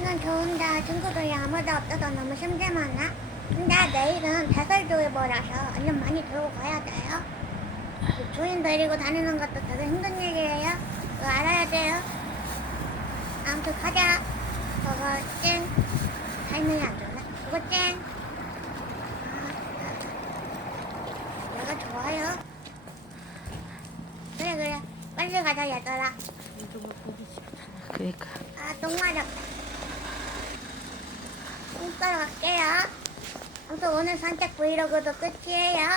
날씨는 좋은데 친구들이 아무도 없어서 너무 심심하네. 근데 내일은 대설교회보라서 얼른 많이 들고 가야 돼요. 그 주인 데리고 다니는 것도 되게 힘든 일이에요. 그거 알아야 돼요. 아무튼 가자. 그거 쨍. 타이밍이 안 좋네. 그거 쨍. 내가 좋아요. 그래 그래. 빨리 가자 얘들아. 그러니까. 아, 똥 맞았다. 똥 싸러 갈게요. 아무튼 오늘 산책 브이로그도 끝이에요.